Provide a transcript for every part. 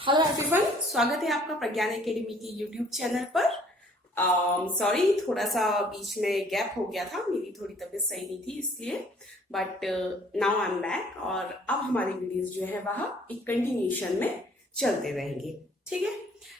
Hello everyone, स्वागत है आपका प्रज्ञान एकेडमी की यूट्यूब चैनल पर। सॉरी, थोड़ा सा बीच में गैप हो गया था, मेरी थोड़ी तबीयत सही नहीं थी इसलिए। But now I am back और अब हमारी वीडियोस जो है वह एक कंटिन्यूशन में चलते रहेंगे। ठीक है,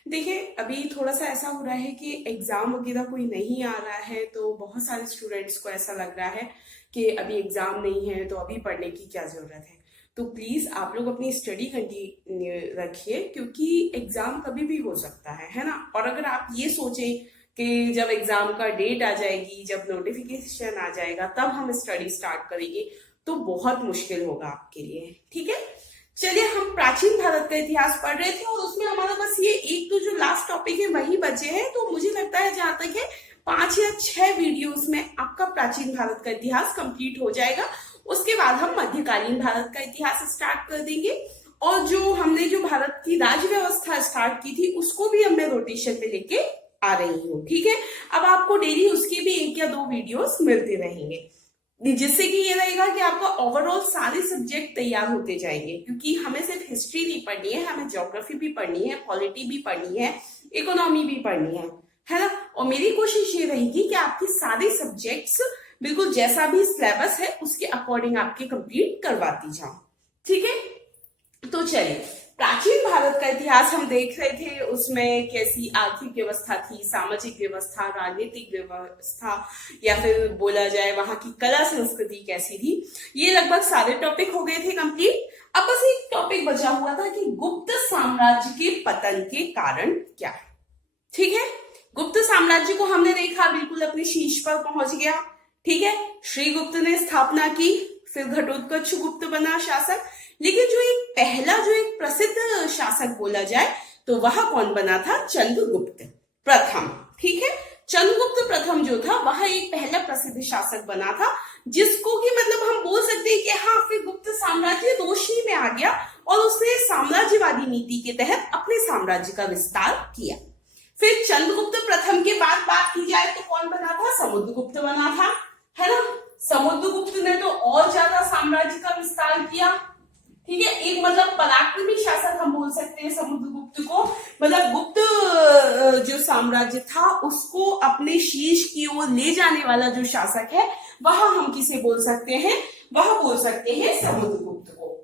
देखिए अभी थोड़ा सा ऐसा हो रहा है कि एग्जाम वगैरह कोई नहीं आ रहा है, तो बहुत सारे स्टूडेंट्स को ऐसा लग रहा है कि अभी एग्जाम नहीं है तो अभी पढ़ने की क्या जरूरत है। तो प्लीज आप लोग अपनी स्टडी कंटिन्यू रखिए, क्योंकि एग्जाम कभी भी हो सकता है ना। और अगर आप ये सोचें कि जब एग्जाम का डेट आ जाएगी, जब नोटिफिकेशन आ जाएगा तब हम स्टडी स्टार्ट करेंगे, तो बहुत मुश्किल होगा आपके लिए। ठीक है, चलिए हम प्राचीन भारत का इतिहास पढ़ रहे थे और उसमें हमारा बस ये एक तो जो लास्ट टॉपिक है वही बचे हैं। तो मुझे लगता है जहां तक है 5 या 6 वीडियोस में आपका प्राचीन भारत का इतिहास कंप्लीट हो जाएगा। उसके बाद हम मध्यकालीन भारत का इतिहास स्टार्ट कर देंगे, और जो हमने जो भारत की राज्य व्यवस्था स्टार्ट की थी उसको भी अब मैं रोटेशन में लेके आ रही हूँ। ठीक है, अब आपको डेली उसके भी 1 या 2 वीडियोस मिलते रहेंगे, जिससे कि ये रहेगा कि आपका ओवरऑल सारे सब्जेक्ट तैयार होते जाएंगे। क्योंकि हमें सिर्फ हिस्ट्री नहीं पढ़नी है, हमें ज्योग्राफी भी पढ़नी है, पॉलिटी भी पढ़नी है, इकोनॉमी भी पढ़नी है ना। और मेरी कोशिश ये रहेगी कि आपकी सारे सब्जेक्ट्स बिल्कुल जैसा भी सिलेबस है उसके अकॉर्डिंग आपके कंप्लीट करवाती जाऊं। ठीक है, तो चलिए प्राचीन भारत का इतिहास हम देख रहे थे। उसमें कैसी आर्थिक व्यवस्था थी, सामाजिक व्यवस्था, राजनीतिक व्यवस्था, या फिर बोला जाए वहां की कला संस्कृति कैसी थी। ये लगभग सारे टॉपिक हो गए थे कंप्लीट। अब बस एक टॉपिक बचा हुआ था कि गुप्त साम्राज्य के पतन के कारण क्या है। ठीक है, गुप्त साम्राज्य को हमने देखा बिल्कुल अपने शीर्ष पर पहुंच गया। ठीक है, श्रीगुप्त ने स्थापना की, फिर घटोत्कच गुप्त बना शासक। लेकिन जो एक प्रसिद्ध शासक बोला जाए तो वह कौन बना था? चंद्रगुप्त प्रथम। ठीक है, चंद्रगुप्त प्रथम जो था वह एक पहला प्रसिद्ध शासक बना था, जिसको कि मतलब हम बोल सकते हैं कि हाँ, फिर गुप्त साम्राज्य रोशनी में आ गया और उसने साम्राज्यवादी नीति के तहत अपने साम्राज्य का विस्तार किया। फिर चंद्रगुप्त प्रथम के बाद बात की जाए तो कौन बना था? समुद्रगुप्त बना था, है ना। समुद्रगुप्त ने तो और ज्यादा साम्राज्य का विस्तार किया। ठीक है, एक मतलब पराक्रमी शासक हम बोल सकते हैं समुद्रगुप्त को। मतलब गुप्त जो साम्राज्य था उसको अपने शीर्ष की ओर ले जाने वाला जो शासक है वह हम किसे बोल सकते हैं? वह बोल सकते हैं समुद्रगुप्त को।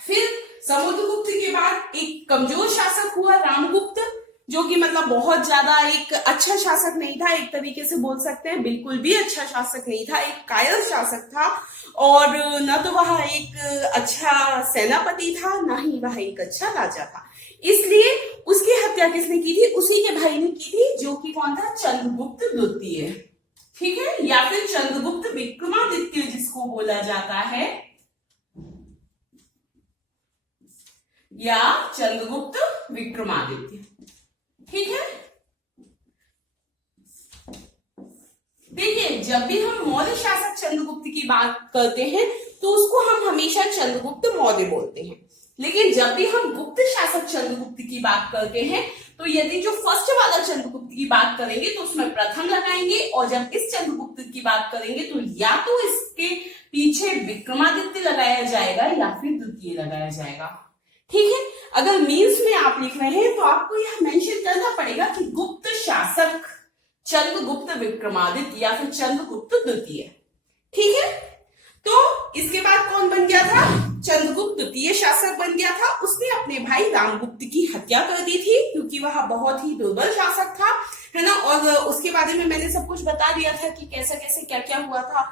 फिर समुद्रगुप्त के बाद एक कमजोर शासक हुआ रामगुप्त, जो कि मतलब बहुत ज्यादा एक अच्छा शासक नहीं था, एक तरीके से बोल सकते हैं बिल्कुल भी अच्छा शासक नहीं था, एक कायर शासक था। और न तो वह एक अच्छा सेनापति था, ना ही वह एक अच्छा राजा था। इसलिए उसकी हत्या किसने की थी? उसी के भाई ने की थी, जो कि कौन था? चंद्रगुप्त द्वितीय। ठीक है, या फिर चंद्रगुप्त विक्रमादित्य जिसको बोला जाता है, या चंद्रगुप्त विक्रमादित्य। ठीक है, देखिए जब भी हम मौर्य शासक चंद्रगुप्त की बात करते हैं तो उसको हम हमेशा चंद्रगुप्त मौर्य बोलते हैं। लेकिन जब भी हम गुप्त शासक चंद्रगुप्त की बात करते हैं तो यदि जो फर्स्ट वाला चंद्रगुप्त की बात करेंगे तो उसमें प्रथम लगाएंगे, और जब इस चंद्रगुप्त की बात करेंगे तो या तो इसके पीछे विक्रमादित्य लगाया जाएगा या फिर द्वितीय लगाया जाएगा। ठीक है, अगर मीन्स में आप लिख रहे हैं तो आपको यह मेंशन करना पड़ेगा कि गुप्त शासक चंद्रगुप्त विक्रमादित्य या फिर चंद्रगुप्त द्वितीय। ठीक है, तो इसके बाद कौन बन गया था? चंद्रगुप्त द्वितीय शासक बन गया था। उसने अपने भाई रामगुप्त की हत्या कर दी थी, क्योंकि वह बहुत ही दुर्बल शासक था, है ना। और उसके बारे में मैंने सब कुछ बता दिया था कि कैसे कैसे क्या क्या हुआ था।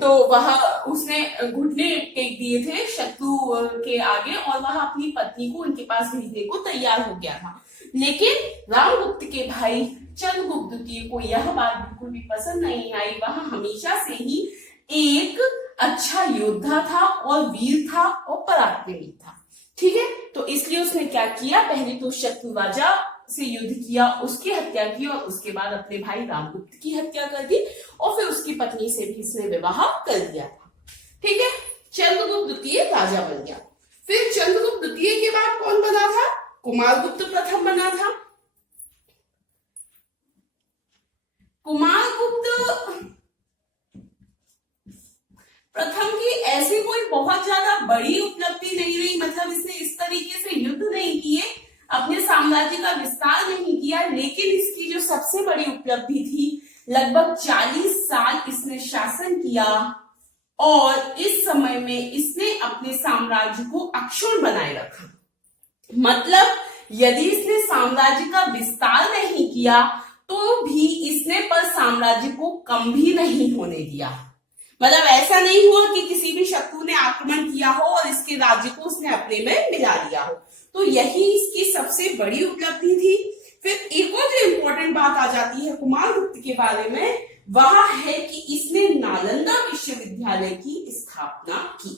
तो वह उसने घुटने टेक दिए थे शत्रु के आगे, और वह अपनी पत्नी को उनके पास भेजने को तैयार हो गया था। लेकिन रामगुप्त के भाई चंद्रगुप्त द्वितीय को यह बात बिल्कुल भी पसंद नहीं आई। वह हमेशा से ही एक अच्छा योद्धा था और वीर था और पराक्रमी था। ठीक है, तो इसलिए उसने क्या किया? पहले तो शत्रु राजा से युद्ध किया, उसकी हत्या की, और उसके बाद अपने भाई रामगुप्त की हत्या कर दी, और फिर उसकी पत्नी से भी इसने विवाह कर दिया था। ठीक है, चंद्रगुप्त द्वितीय राजा बन गया। फिर चंद्रगुप्त द्वितीय के बाद कौन बना था? कुमारगुप्त प्रथम बना था। कुमारगुप्त प्रथम की ऐसी कोई बहुत ज्यादा बड़ी उपलब्धि नहीं रही, मतलब इसने इस तरीके से युद्ध नहीं किए किया, लेकिन इसकी जो सबसे बड़ी उपलब्धि थी, लगभग 40 साल इसने शासन किया और इस समय में इसने अपने साम्राज्य को अक्षुण्ण बनाए रखा। मतलब यदि इसने साम्राज्य का विस्तार नहीं किया तो भी इसने पर साम्राज्य को कम भी नहीं होने दिया। मतलब ऐसा नहीं हुआ कि किसी भी शत्रु ने आक्रमण किया हो और इसके राज्य को उसने अपने में मिला लिया हो। तो यही इसकी सबसे बड़ी उपलब्धि थी। फिर एक और जो इंपॉर्टेंट बात आ जाती है कुमारगुप्त के बारे में, वह है कि इसने नालंदा विश्वविद्यालय की स्थापना की।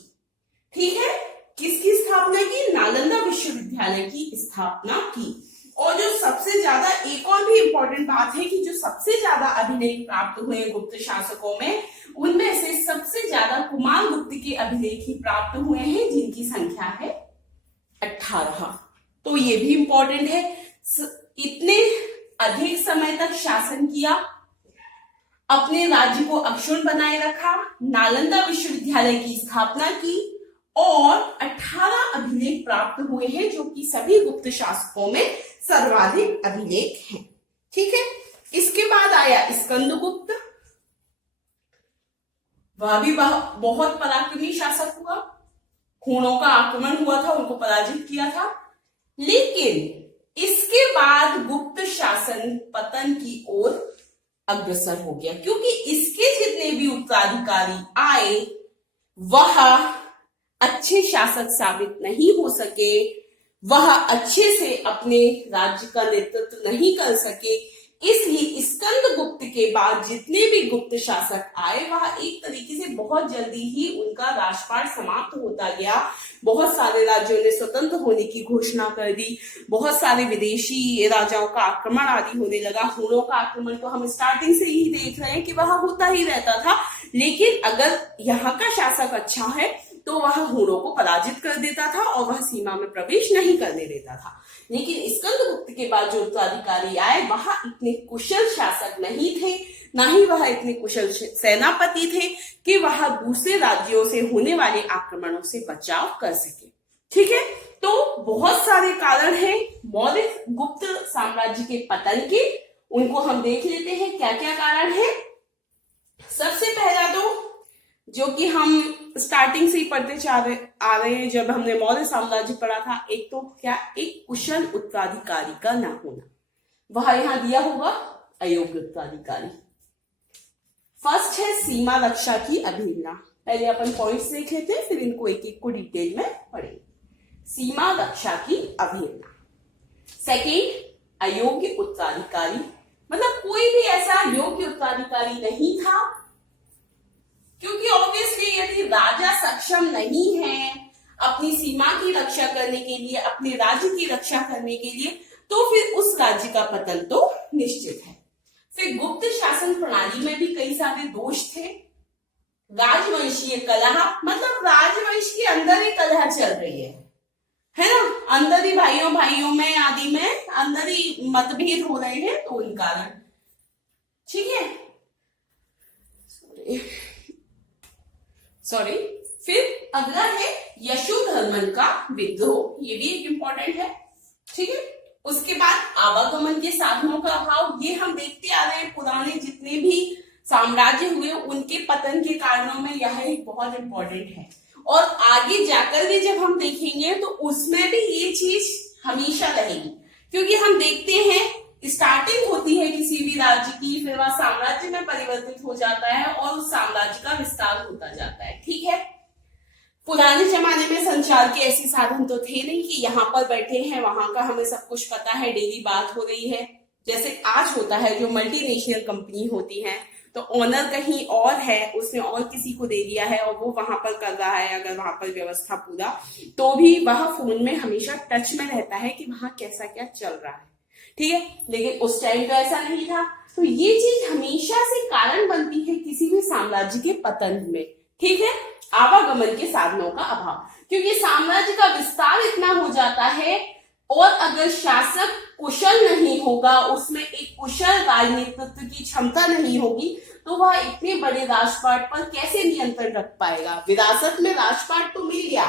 ठीक है, किसकी स्थापना की? नालंदा विश्वविद्यालय की स्थापना की। और जो सबसे ज्यादा, एक और भी इंपॉर्टेंट बात है कि जो सबसे ज्यादा अभिलेख प्राप्त हुए गुप्त शासकों में, उनमें से सबसे ज्यादा कुमारगुप्त के अभिलेख ही प्राप्त हुए हैं, जिनकी संख्या है 18। तो ये भी इंपॉर्टेंट है। इतने अधिक समय तक शासन किया, अपने राज्य को अक्षुण्ण बनाए रखा, नालंदा विश्वविद्यालय की स्थापना की और 18 अभिलेख प्राप्त हुए हैं, जो कि सभी गुप्त शासकों में सर्वाधिक अभिलेख हैं। ठीक है, इसके बाद आया स्कंदगुप्त। वह भी बहुत पराक्रमी शासक हुआ, खूणों का आक्रमण हुआ था, उनको पराजित किया था। लेकिन इसके बाद गुप्त शासन पतन की ओर अग्रसर हो गया, क्योंकि इसके जितने भी उत्तराधिकारी आए वह अच्छे शासक साबित नहीं हो सके, वह अच्छे से अपने राज्य का नेतृत्व नहीं कर सके। इसलिए स्कंदगुप्त के बाद जितने भी गुप्त शासक आए, वह एक तरीके से बहुत जल्दी ही उनका राजपाट समाप्त होता गया। बहुत सारे राज्यों ने स्वतंत्र होने की घोषणा कर दी, बहुत सारे विदेशी राजाओं का आक्रमण आदि होने लगा। हुनों का आक्रमण तो हम स्टार्टिंग से ही देख रहे हैं कि वह होता ही रहता था, लेकिन अगर यहाँ का शासक अच्छा है तो वह हुनों को पराजित कर देता था और वह सीमा में प्रवेश नहीं करने देता था। लेकिन स्कंदगुप्त के बाद जो उत्तराधिकारी आए, वह इतने कुशल शासक नहीं थे, ना ही वह इतने कुशल सेनापति थे कि वह दूसरे राज्यों से होने वाले आक्रमणों से बचाव कर सके। ठीक है, तो बहुत सारे कारण हैं मौर्य गुप्त साम्राज्य के पतन के, उनको हम देख लेते हैं क्या क्या कारण है। सबसे पहला तो जो कि हम स्टार्टिंग से ही पढ़ते आ रहे हैं, जब हमने मौर्य साम्राज्य पढ़ा था, एक तो क्या, एक कुशल उत्तराधिकारी का न होना। वह यहां दिया होगा अयोग्य उत्तराधिकारी। फर्स्ट है सीमा रक्षा की अवहेलना। पहले अपन पॉइंट्स देख लेते हैं, फिर इनको एक एक को डिटेल में पढ़ेंगे। सीमा रक्षा की अवहेलना। सेकेंड, अयोग्य उत्तराधिकारी, मतलब कोई भी ऐसा योग्य उत्तराधिकारी नहीं था, क्योंकि ऑब्वियसली यदि राजा सक्षम नहीं है अपनी सीमा की रक्षा करने के लिए, अपने राज्य की रक्षा करने के लिए, तो फिर उस राज्य का पतन तो निश्चित है। फिर गुप्त शासन प्रणाली में भी कई सारे दोष थे। राजवंशीय कलह, मतलब राजवंश के अंदर ही कलह चल रही है ना, अंदर ही भाइयों में आदि में अंदर ही मतभेद हो रहे हैं, तो उन कारण। ठीक है, सॉरी। फिर अगला है यशोधर्मन का विद्रोह, ये भी एक इंपॉर्टेंट है। ठीक है, उसके बाद आवागमन के साधनों का अभाव, ये हम देखते आ रहे हैं पुराने जितने भी साम्राज्य हुए उनके पतन के कारणों में यह एक बहुत इंपॉर्टेंट है। और आगे जाकर भी जब हम देखेंगे तो उसमें भी ये चीज हमेशा रहेगी, क्योंकि हम देखते हैं स्टार्टिंग होती है किसी भी राज्य की, फिर वह साम्राज्य में परिवर्तित हो जाता है और उस साम्राज्य का विस्तार होता जाता है। ठीक है, पुराने जमाने में संचार के ऐसे साधन तो थे नहीं कि यहाँ पर बैठे हैं, वहां का हमें सब कुछ पता है, डेली बात हो रही है। जैसे आज होता है, जो मल्टीनेशनल कंपनी होती है, तो ओनर कहीं और है, उसने और किसी को दे दिया है और वो वहां पर कर रहा है, अगर वहां पर व्यवस्था पूरा, तो भी वह फोन में हमेशा टच में रहता है कि वहां कैसा क्या चल रहा है। ठीक है, लेकिन उस टाइम तो ऐसा नहीं था। तो ये चीज हमेशा से कारण बनती है किसी भी साम्राज्य के पतन में। ठीक है, आवागमन के साधनों का अभाव, क्योंकि साम्राज्य का विस्तार इतना हो जाता है और अगर शासक कुशल नहीं होगा, उसमें एक कुशल राजनीतित्व की क्षमता नहीं होगी, तो वह इतने बड़े राजपाट पर कैसे नियंत्रण रख पाएगा। विरासत में राजपाट तो मिल गया,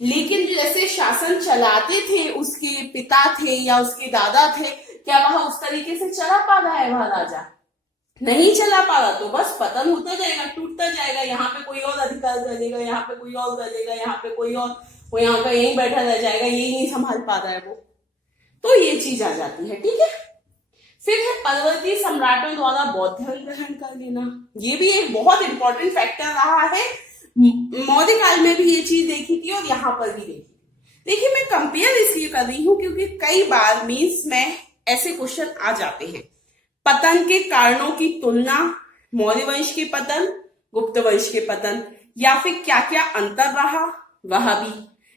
लेकिन जैसे शासन चलाते थे उसके पिता थे या उसके दादा थे, क्या वह उस तरीके से चला पा रहा है? वह राजा नहीं चला पा रहा, तो बस पतन होता जाएगा, टूटता जाएगा। यहाँ पे कोई और अधिकार कर लेगा, यहाँ पे कोई और कर लेगा, यहाँ पे कोई और, वो यहाँ का यहीं बैठा रह जाएगा, यही नहीं संभाल पा रहा है वो। तो ये चीज आ जाती है, ठीक है। फिर है परवर्ती सम्राटों द्वारा बौद्ध धर्म ग्रहण कर लेना। ये भी एक बहुत इंपॉर्टेंट फैक्टर रहा है। मौर्य काल में भी ये चीज देखी थी और यहाँ पर भी देखी। देखिए, मैं कंपेयर इसलिए कर रही हूँ क्योंकि कई बार मीन्स में ऐसे क्वेश्चन आ जाते हैं। पतन के कारणों की तुलना, मौर्य वंश के पतन, गुप्त वंश के पतन, या फिर क्या क्या अंतर रहा वह भी,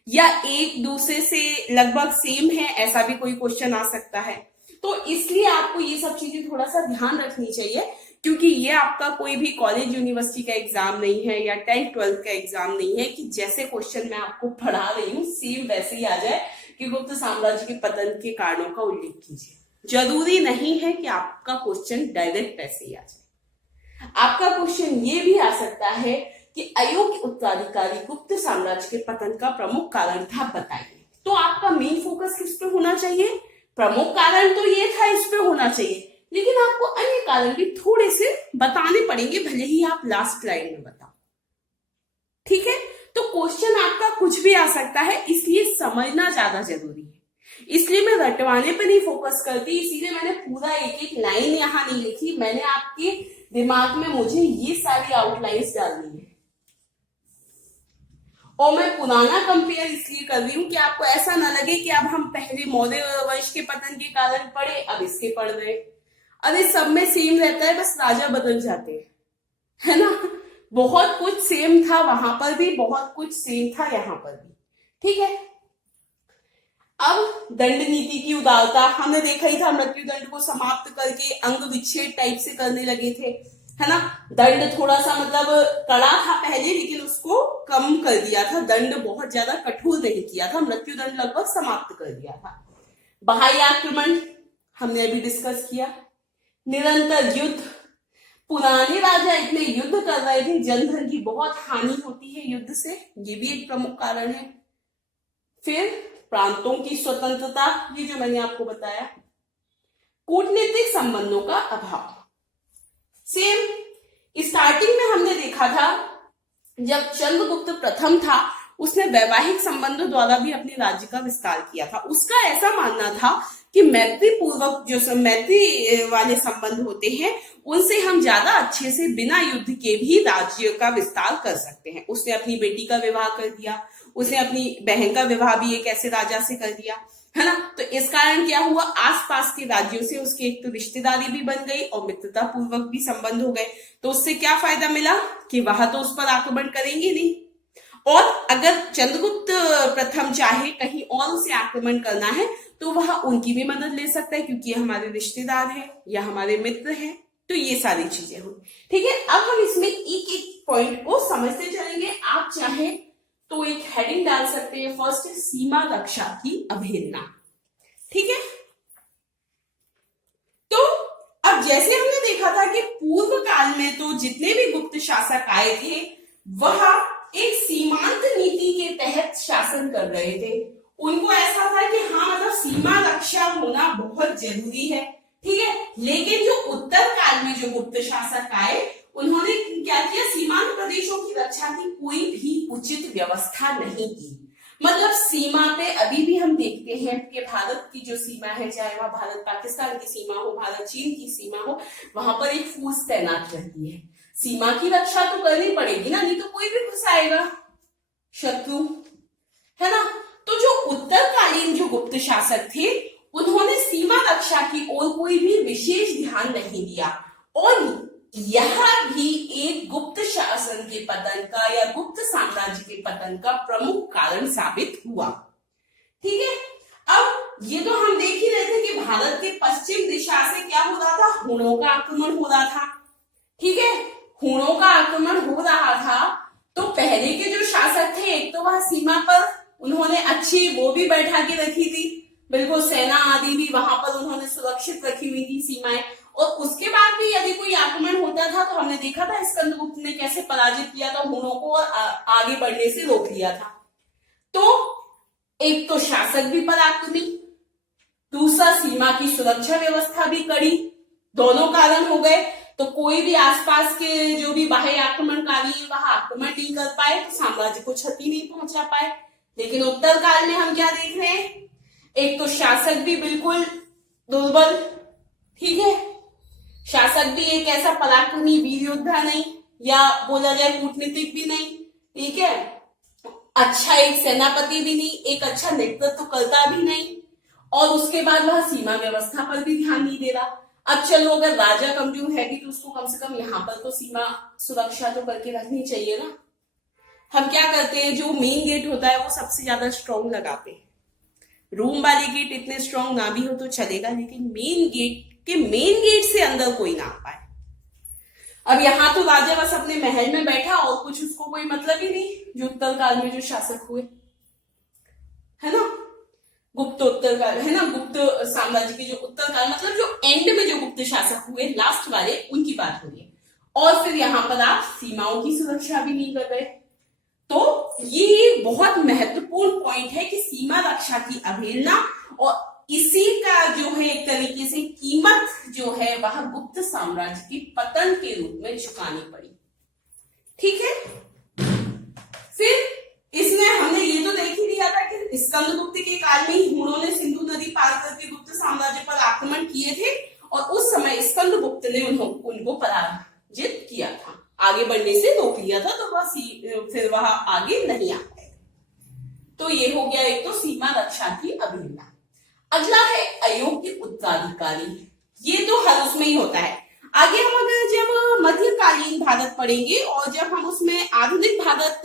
या एक दूसरे से लगभग सेम है, ऐसा भी कोई क्वेश्चन आ सकता है। तो इसलिए आपको ये सब चीजें थोड़ा सा ध्यान रखनी चाहिए, क्योंकि ये आपका कोई भी कॉलेज यूनिवर्सिटी का एग्जाम नहीं है या 10th 12th का एग्जाम नहीं है कि जैसे क्वेश्चन मैं आपको पढ़ा रही हूँ सेम वैसे ही आ जाए कि गुप्त साम्राज्य के पतन के कारणों का उल्लेख कीजिए। जरूरी नहीं है कि आपका क्वेश्चन डायरेक्ट ऐसे ही आ जाए। आपका क्वेश्चन ये भी आ सकता है कि अयोग्य उत्तराधिकारी गुप्त साम्राज्य के पतन का प्रमुख कारण था, बताइए। तो आपका मेन फोकस किस पे होना चाहिए? प्रमुख कारण तो ये था, इस पे होना चाहिए, लेकिन आपको अन्य कारण भी थोड़े से बताने पड़ेंगे, भले ही आप लास्ट लाइन में बताओ, ठीक है। तो क्वेश्चन आपका कुछ भी आ सकता है, इसलिए समझना ज्यादा जरूरी है। इसलिए मैं रटवाने पे नहीं फोकस करती, इसीलिए मैंने पूरा एक एक लाइन यहां नहीं लिखी। मैंने आपके दिमाग में मुझे ये सारी आउटलाइंस डालनी है, और मैं पुराना कंपेयर इसलिए कर रही हूँ कि आपको ऐसा ना लगे कि अब हम पहले मौर्य वंश के पतन के कारण पढ़े, अब इसके पढ़ रहे। अरे सब में सेम रहता है, बस राजा बदल जाते हैं, है ना। बहुत कुछ सेम था वहां पर भी, बहुत कुछ सेम था यहाँ पर भी, ठीक है। अब दंड नीति की उदारता हमने देखा ही था, मृत्यु दंड को समाप्त करके अंग विच्छेद टाइप से करने लगे थे, है ना। दंड थोड़ा सा मतलब कड़ा था पहले, लेकिन उसको कम कर दिया था, दंड बहुत ज्यादा कठोर नहीं किया था, मृत्यु दंड लगभग समाप्त कर दिया था। बाह्य आक्रमण हमने अभी डिस्कस किया। निरंतर युद्ध, पुराने राजा इतने युद्ध कर रहे थे, जनधन की बहुत हानि होती है युद्ध से, ये भी एक प्रमुख कारण है। फिर प्रांतों की स्वतंत्रता, ये जो मैंने आपको बताया। कूटनीतिक संबंधों का अभाव, सेम स्टार्टिंग में हमने देखा था जब चंद्रगुप्त प्रथम था, उसने वैवाहिक संबंधों द्वारा भी अपने राज्य का विस्तार किया था। उसका ऐसा मानना था कि मैत्री पूर्वक जो मैत्री वाले संबंध होते हैं, उनसे हम ज्यादा अच्छे से बिना युद्ध के भी राज्य का विस्तार कर सकते हैं। उसने अपनी बेटी का विवाह कर दिया, उसने अपनी बहन का विवाह भी एक ऐसे राजा से कर दिया, है ना। तो इस कारण क्या हुआ, आसपास के राज्यों से उसकी एक तो रिश्तेदारी भी बन गई और मित्रता पूर्वक भी संबंध हो गए। तो उससे क्या फायदा मिला कि वह तो उस पर आक्रमण करेंगे नहीं, और अगर चंद्रगुप्त प्रथम चाहे कहीं और उसे आक्रमण करना है तो वह उनकी भी मदद ले सकता है, क्योंकि हमारे रिश्तेदार है या हमारे मित्र हैं। तो ये सारी चीजें हुई, ठीक है। अब हम इसमें एक एक पॉइंट को समझते चलेंगे। आप चाहे तो एक हेडिंग डाल सकते हैं, फर्स्ट सीमा रक्षा की अवहेलना, ठीक है। तो अब जैसे हमने देखा था कि पूर्व काल में तो जितने भी गुप्त शासक आए थे वह एक सीमांत नीति के तहत शासन कर रहे थे। उनको ऐसा था कि हाँ मतलब सीमा रक्षा होना बहुत जरूरी है, ठीक है। लेकिन जो उत्तर काल में जो गुप्त शासक आए, उन्होंने क्या किया, सीमांत प्रदेशों की रक्षा की कोई भी उचित व्यवस्था नहीं की। मतलब सीमा पे अभी भी हम देखते हैं कि भारत की जो सीमा है, चाहे वह भारत पाकिस्तान की सीमा हो, भारत चीन की सीमा हो, वहां पर एक फोर्स तैनात रहती है। सीमा की रक्षा तो करनी पड़ेगी ना, नहीं तो कोई भी घुस आएगा शत्रु, है ना। तो जो उत्तरकालीन जो गुप्त शासक थे, उन्होंने सीमा रक्षा की ओर कोई भी विशेष ध्यान नहीं दिया, और यह भी एक गुप्त शासन के पतन का या गुप्त साम्राज्य के पतन का प्रमुख कारण साबित हुआ, ठीक है। अब ये तो हम देख ही रहे थे कि भारत के पश्चिम दिशा से क्या हो रहा था, हुणों का आक्रमण हो रहा था, ठीक है। हुणों का आक्रमण हो रहा था तो पहले के जो शासक थे, एक तो वह सीमा पर उन्होंने अच्छी वो भी बैठा के रखी थी, बिल्कुल सेना आदि भी वहां पर उन्होंने सुरक्षित रखी हुई थी सीमाएं, और उसके बाद भी यदि कोई आक्रमण होता था तो हमने देखा था स्कंदगुप्त ने कैसे पराजित किया था हुणों को और आगे बढ़ने से रोक लिया था। तो एक तो शासक भी पराक्रमी, दूसरा सीमा की सुरक्षा व्यवस्था भी कड़ी, दोनों कारण हो गए। तो कोई भी आसपास के जो भी बाह्य आक्रमणकारी है वह आक्रमण नहीं कर पाए, तो साम्राज्य को क्षति नहीं पहुंचा पाए। लेकिन उत्तर काल में हम क्या देख रहे हैं, एक तो शासक भी बिल्कुल दुर्बल, ठीक है, शासक भी एक ऐसा पराक्रमी वीर योद्धा नहीं, या बोला जाए कूटनीतिक भी नहीं, ठीक है, अच्छा एक सेनापति भी नहीं, एक अच्छा नेतृत्व करता भी नहीं, और उसके बाद वह सीमा व्यवस्था पर भी ध्यान नहीं दे रहा। अब चलो अगर राजा कमजोर है भी तो उसको कम से कम यहाँ पर तो सीमा सुरक्षा तो करके रखनी चाहिए ना। हम क्या करते हैं, जो मेन गेट होता है वो सबसे ज्यादा स्ट्रॉन्ग लगाते हैं। रूम वाले गेट इतने स्ट्रॉन्ग ना भी हो तो चलेगा, लेकिन मेन गेट से अंदर कोई ना आ पाए। अब यहाँ तो राजा बस अपने महल में बैठा और कुछ उसको कोई मतलब ही नहीं, जो उत्तर काल में जो शासक हुए, है ना, गुप्त उत्तर काल, है ना, गुप्त साम्राज्य के जो उत्तर काल मतलब जो एंड में जो गुप्त शासक हुए लास्ट वाले, उनकी बात हो रही है। और फिर यहाँ पर आप सीमाओं की सुरक्षा भी नहीं कर रहे। तो ये बहुत महत्वपूर्ण पॉइंट है कि सीमा रक्षा की अवहेलना, और इसी का जो है एक तरीके से कीमत जो है वह गुप्त साम्राज्य के पतन के रूप में चुकानी पड़ी, ठीक है। फिर इसमें हमने ये तो देख ही लिया था कि स्कंदगुप्त के काल में हुणों ने सिंधु नदी पार करके गुप्त साम्राज्य पर आक्रमण किए थे, और उस समय स्कंदगुप्त ने उनको पराजित किया था, आगे बढ़ने से रोक लिया था, तो फिर वह आगे नहीं आ पाए। तो ये हो गया एक तो सीमा रक्षा की अवहेलना। अगला है अयोग्य उत्तराधिकारी। ये तो हर उसमें ही होता है। आगे हम अगर जब मध्यकालीन भारत पढ़ेंगे और जब हम उसमें आधुनिक भारत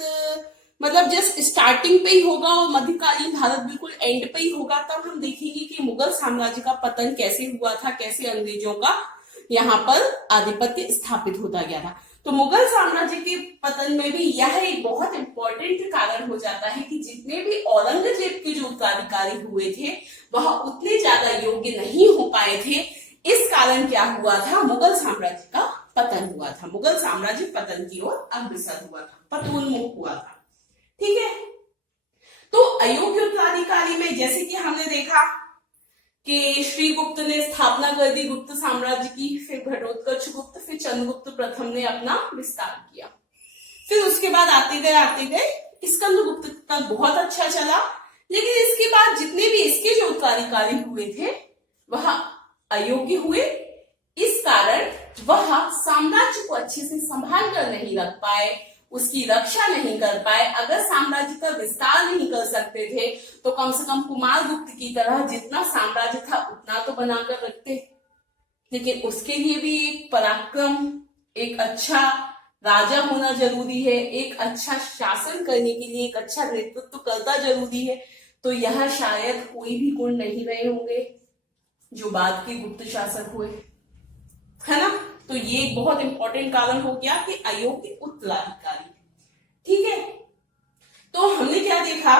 मतलब जस्ट स्टार्टिंग पे ही होगा और मध्यकालीन भारत बिल्कुल एंड पे ही होगा, तब हम देखेंगे कि मुगल साम्राज्य का पतन कैसे हुआ था, कैसे अंग्रेजों का यहाँ पर आधिपत्य स्थापित होता गया था। तो मुगल साम्राज्य के पतन में भी यह एक बहुत इंपॉर्टेंट कारण हो जाता है कि जितने भी औरंगजेब के जो उत्तराधिकारी हुए थे वह उतने ज्यादा योग्य नहीं हो पाए थे। इस कारण क्या हुआ था, मुगल साम्राज्य का पतन हुआ था, मुगल साम्राज्य पतन की ओर अग्रसर हुआ था, पतोन्मुख हुआ था, ठीक है। तो अयोग्य उत्तराधिकारी में जैसे कि हमने देखा कि श्रीगुप्त ने स्थापना कर दी गुप्त साम्राज्य की, फिर घटोत्कच गुप्त, फिर चंद्रगुप्त प्रथम ने अपना विस्तार किया, फिर उसके बाद आते गए स्कंदगुप्त तक बहुत अच्छा चला। लेकिन इसके बाद जितने भी इसके जो उत्तराधिकारी हुए थे वह अयोग्य हुए, इस कारण वह साम्राज्य को अच्छे से संभाल कर नहीं रख पाए, उसकी रक्षा नहीं कर पाए। अगर साम्राज्य का विस्तार नहीं कर सकते थे तो कम से कम कुमारगुप्त की तरह जितना साम्राज्य था उतना तो बनाकर रखते। लेकिन उसके लिए भी एक पराक्रम, एक अच्छा राजा होना जरूरी है, एक अच्छा शासन करने के लिए एक अच्छा नेतृत्व करता जरूरी है। तो यह शायद कोई भी गुण नहीं रहे होंगे जो बाद के गुप्त शासक हुए, है ना। तो ये एक बहुत इंपॉर्टेंट कारण हो गया कि अयोग्य उत्तराधिकारी, ठीक है। तो हमने क्या देखा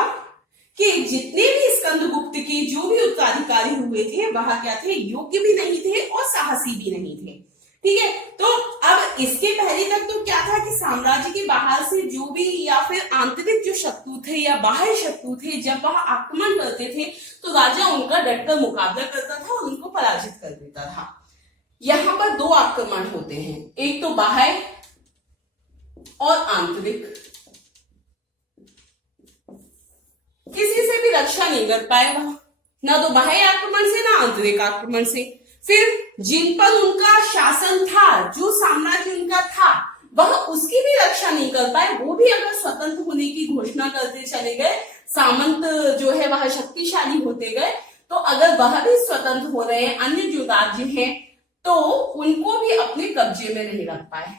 कि जितने भी स्कंदगुप्त के जो भी उत्तराधिकारी हुए थे वह क्या थे, योग्य भी नहीं थे और साहसी भी नहीं थे, ठीक है। तो अब इसके पहले तक तो क्या था कि साम्राज्य के बाहर से जो भी या फिर आंतरिक जो शत्रु थे या बाह्य शत्रु थे, जब वह आक्रमण करते थे तो राजा उनका डटकर मुकाबला करता था और उनको पराजित कर देता था। यहां पर दो आक्रमण होते हैं, एक तो बाह्य और आंतरिक। किसी से भी रक्षा नहीं कर पाए वह, ना तो बाह्य आक्रमण से ना आंतरिक आक्रमण से। फिर जिन पर उनका शासन था, जो साम्राज्य उनका था, वह उसकी भी रक्षा नहीं कर पाए। वो भी अगर स्वतंत्र होने की घोषणा करते चले गए, सामंत जो है वह शक्तिशाली होते गए, तो अगर वह भी स्वतंत्र हो रहे हैं, अन्य जो राज्य हैं, तो उनको भी अपने कब्जे में नहीं रख पाए।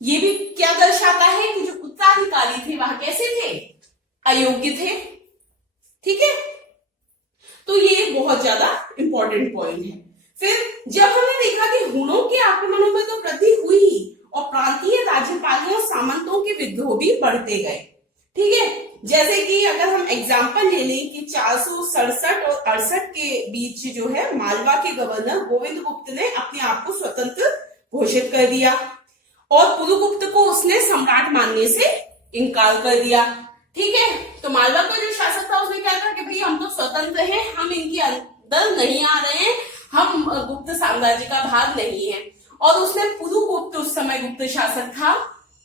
ये भी क्या दर्शाता है कि जो उत्तराधिकारी थे वह कैसे थे, अयोग्य थे, ठीक है। तो ये बहुत ज्यादा इंपॉर्टेंट पॉइंट है। फिर जब हमने देखा कि हुणों के आक्रमणों में तो वृद्धि हुई और प्रांतीय राज्यपालों और सामंतों के विद्रोह भी बढ़ते गए, ठीक है। जैसे कि अगर हम एग्जाम्पल ले लें कि 467 और 68 के बीच जो है मालवा के गवर्नर गोविंद गुप्त ने अपने आप को स्वतंत्र घोषित कर दिया और पुरुगुप्त को उसने सम्राट मानने से इनकार कर दिया, ठीक है। तो मालवा का जो शासक था उसने क्या कहा कि भाई हम तो स्वतंत्र हैं, हम इनके अंदर नहीं आ रहे हैं, हम गुप्त साम्राज्य का भाग नहीं है। और उसने पुरुगुप्त, उस समय गुप्त शासक था,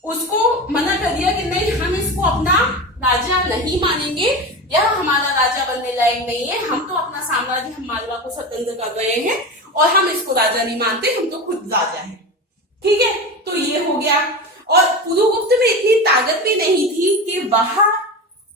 उसको मना कर दिया कि नहीं, हम इसको अपना राजा नहीं मानेंगे, यह हमारा राजा बनने लायक नहीं है, हम तो अपना साम्राज्य, हम मालवा को स्वतंत्र कर रहे हैं और हम इसको राजा नहीं मानते, हम तो खुद राजा हैं। ठीक है, तो ये हो गया। और पुरुगुप्त में इतनी ताकत भी नहीं थी कि वह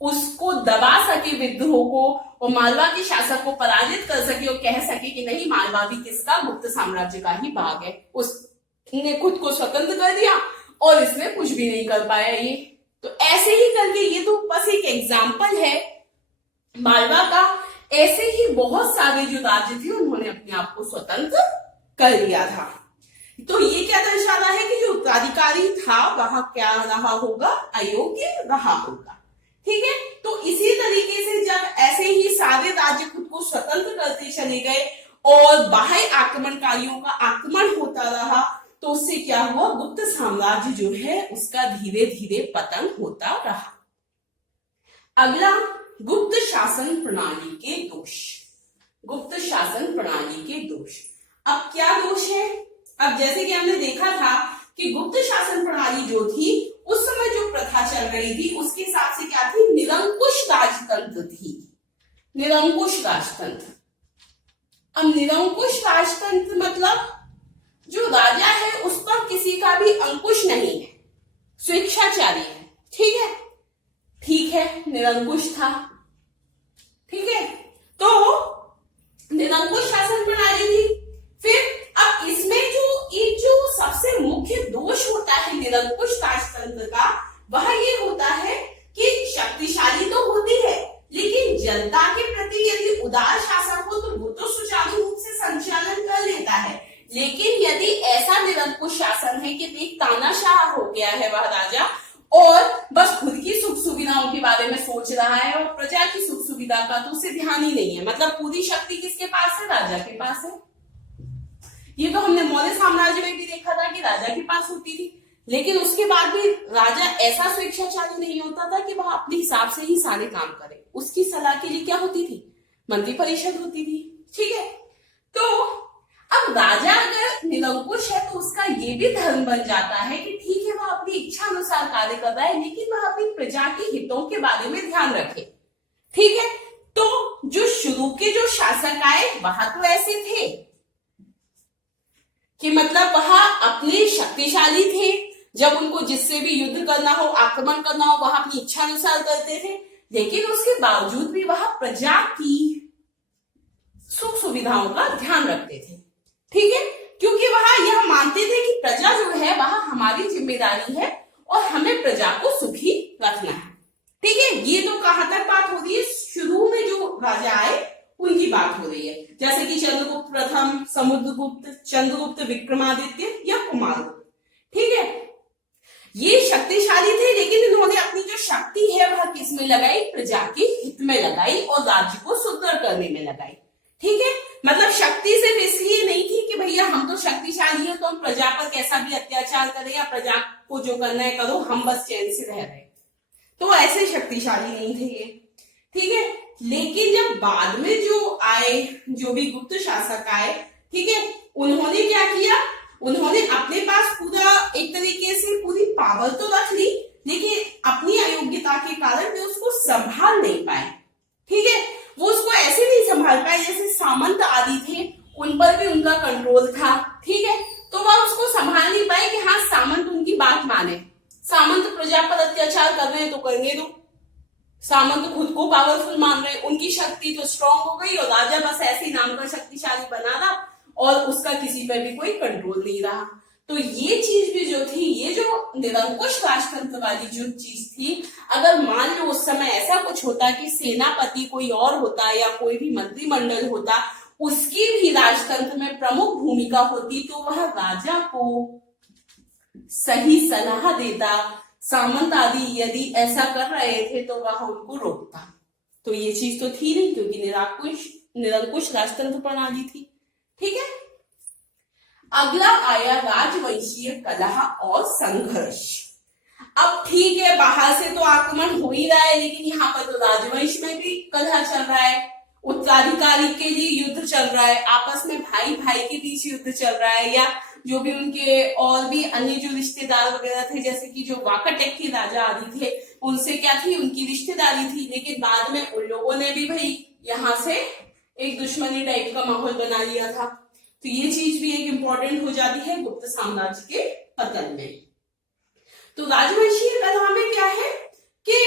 उसको दबा सके विद्रोह को, और मालवा के शासक को पराजित कर सके और कह सके कि नहीं, मालवा भी किसका, गुप्त साम्राज्य का ही भाग है। उसने खुद को स्वतंत्र कर दिया और इसमें कुछ भी नहीं कर पाया ये। तो ऐसे ही करके, ये तो बस एक एग्जाम्पल है मालवा का, ऐसे ही बहुत सारे जो राज्य थे उन्होंने अपने आप को स्वतंत्र कर लिया था। तो ये क्या दर्शा रहा है कि जो उत्तराधिकारी था वह क्या रहा होगा, अयोग्य रहा होगा। ठीक है, तो इसी तरीके से जब ऐसे ही सारे राज्य खुद को स्वतंत्र करते चले गए और बाह्य आक्रमणकारियों का आक्रमण होता रहा, तो उससे क्या हुआ, गुप्त साम्राज्य जो है उसका धीरे धीरे पतन होता रहा। अगला, गुप्त शासन प्रणाली के दोष। गुप्त शासन प्रणाली के दोष। अब क्या दोष है? अब जैसे कि हमने देखा था कि गुप्त शासन प्रणाली जो थी, उस समय जो प्रथा चल रही थी उसके हिसाब से क्या थी, निरंकुश राजतंत्र थी। निरंकुश राजतंत्र। अब निरंकुश राजतंत्र मतलब जो राजा है उस पर किसी का भी अंकुश नहीं है, स्वेच्छाचारी है। ठीक है, ठीक है, निरंकुश था। ठीक है, तो निरंकुश शासन प्रणाली थी। फिर अब इसमें जो सबसे मुख्य दोष होता है निरंकुश राजतंत्र का, वह ये होता है कि शक्तिशाली तो होती है, लेकिन जनता के प्रति यदि उदार शासक हो तो वो तो सुचारू रूप से संचालन कर लेता है। लेकिन यदि ऐसा निरंकुश शासन है कि एक तानाशाह हो गया है वह राजा, और बस खुद की सुख सुविधाओं के बारे में सोच रहा है और प्रजा की सुख सुविधा का तो उसे ध्यान ही नहीं है, मतलब पूरी शक्ति किसके पास है, राजा के पास है। ये तो हमने मौर्य साम्राज्य में भी देखा था कि राजा के पास होती थी, लेकिन उसके बाद भी राजा ऐसा स्वेच्छाचारी नहीं होता था कि वह अपने हिसाब से ही सारे काम करे। उसकी सलाह के लिए क्या होती थी, मंत्री परिषद होती थी। ठीक है, तो अब राजा अगर निरंकुश है तो उसका ये भी धर्म बन जाता है कि ठीक है, वह अपनी इच्छा अनुसार कार्य कर रहा है, लेकिन वह अपनी प्रजा के हितों के बारे में ध्यान रखे। ठीक है, तो जो शुरू के जो शासक आए वह तो ऐसे थे कि मतलब वह अपने शक्तिशाली थे, जब उनको जिससे भी युद्ध करना हो, आक्रमण करना हो, वह अपनी इच्छा अनुसार करते थे, लेकिन उसके बावजूद भी वह प्रजा की सुख सुविधाओं का ध्यान रखते थे। ठीक है, क्योंकि वह यह मानते थे कि प्रजा जो है वह हमारी जिम्मेदारी है और हमें प्रजा को सुखी रखना है। ठीक है, ये तो कहां तक बात हो रही है, शुरू में जो राजा आए उनकी बात हो रही है, जैसे कि चंद्रगुप्त प्रथम, समुद्रगुप्त, चंद्रगुप्त विक्रमादित्य या कुमारगुप्त। ठीक है, ये शक्तिशाली थे, लेकिन इन्होंने अपनी जो शक्ति है वह किस में लगाई, प्रजा के हित में लगाई और राज्य को सुदृढ़ करने में लगाई। ठीक है, मतलब शक्ति सिर्फ इसलिए नहीं थी कि भैया हम तो शक्तिशाली है तो हम प्रजा पर कैसा भी अत्याचार करें या प्रजा को जो करना है करो, हम बस चैन से रह रहे, तो ऐसे शक्तिशाली नहीं थे ये। ठीक है, लेकिन जब बाद में जो आए, जो भी गुप्त शासक आए, ठीक है, उन्होंने क्या किया, उन्होंने अपने पास पूरा एक तरीके से पूरी पावर तो रख ली, लेकिन अपनी अयोग्यता के कारण वे उसको संभाल नहीं पाए। ठीक है, वो उसको ऐसे नहीं संभाल पाए, जैसे सामंत आदि थे उन पर भी उनका कंट्रोल था। ठीक है, तो वह उसको संभाल नहीं पाए कि हाँ सामंत उनकी बात माने, सामंत प्रजा पर अत्याचार कर रहे हैं तो करने दो, सामंत खुद को पावरफुल मान रहे, उनकी शक्ति तो स्ट्रांग हो गई और राजा बस ऐसे ही नाम का शक्तिशाली बना रहा और उसका किसी पर भी कोई कंट्रोल नहीं रहा। तो ये चीज भी जो थी, ये जो निरंकुश राजतंत्र वाली जो चीज थी, अगर मान लो उस समय ऐसा कुछ होता कि सेनापति कोई और होता या कोई भी मंत्रिमंडल होता, उसकी भी राजतंत्र में प्रमुख भूमिका होती, तो वह राजा को सही सलाह देता, सामंत आदि यदि ऐसा कर रहे थे तो वह उनको रोकता। तो ये चीज तो थी नहीं, क्योंकि निरंकुश राजतंत्र प्रणाली थी। ठीक है, अगला आया राजवंशीय कलह और संघर्ष। अब ठीक है, बाहर से तो आक्रमण हो ही रहा है, लेकिन यहाँ पर तो राजवंश में भी कलह चल रहा है, उत्तराधिकारी के लिए युद्ध चल रहा है, आपस में भाई भाई के बीच युद्ध चल रहा है, या जो भी उनके और भी अन्य जो रिश्तेदार वगैरह थे, जैसे कि जो वाकाटक के राजा आदि थे, उनसे क्या थी, उनकी रिश्तेदारी थी। लेकिन बाद में उन लोगों ने भी भाई यहाँ से एक दुश्मनी टाइप का माहौल बना लिया था। तो ये चीज भी एक इम्पोर्टेंट हो जाती है गुप्त साम्राज्य के पतन में। तो राजवंशीय कलह में क्या है कि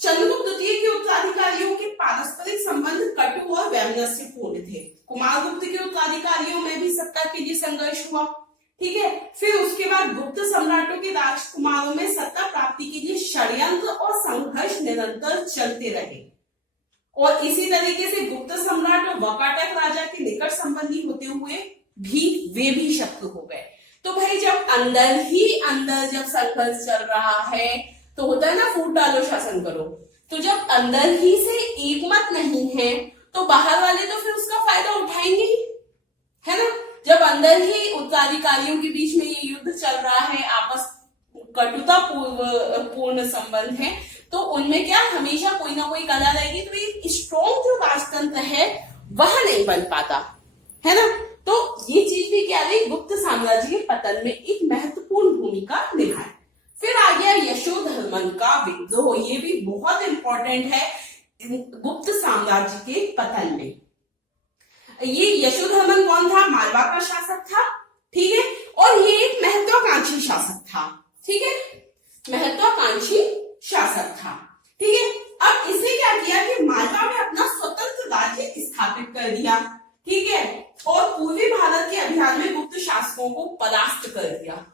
चंद्रगुप्त द्वितीय के उत्तराधिकारियों के पारस्परिक संबंध कटु और वैमनस्यपूर्ण थे। कुमारगुप्त के उत्तराधिकारियों में भी सत्ता के लिए संघर्ष हुआ, ठीक है। फिर उसके बाद गुप्त सम्राटों के राजकुमारों में सत्ता प्राप्ति के लिए षड्यंत्र और संघर्ष निरंतर चलते रहे। और इसी तरीके से गुप्त सम्राट और वाकाटक राजा के निकट संबंधी होते हुए भी वे भी शत्रु हो गए। तो भाई जब अंदर ही अंदर जब संघर्ष चल रहा है तो होता है ना, फूट डालो शासन करो। तो जब अंदर ही से एकमत नहीं है तो बाहर वाले तो फिर उसका फायदा उठाएंगे ही, है ना। जब अंदर ही उत्तराधिकारियों के बीच में ये युद्ध चल रहा है, आपस कटुता पूर्ण संबंध है, तो उनमें क्या हमेशा कोई ना कोई कला रहेगी। तो एक स्ट्रॉन्ग जो राजतंत्र है वह नहीं बन पाता, है ना। तो ये चीज भी क्या रही, गुप्त साम्राज्य के पतन में एक महत्वपूर्ण भूमिका निभाई। फिर आ गया यशोधर्मन का विद्रोह। ये भी बहुत इंपॉर्टेंट है गुप्त साम्राज्य के पतन में। ये यशोधर्मन कौन था, मालवा का शासक था, ठीक है। और ये एक महत्वाकांक्षी शासक था, ठीक है, महत्वाकांक्षी शासक था, ठीक है। अब इसे क्या किया कि मालवा में अपना स्वतंत्र राज्य स्थापित कर दिया, ठीक है। और पूर्वी भारत के अभियान में गुप्त शासकों को परास्त कर दिया,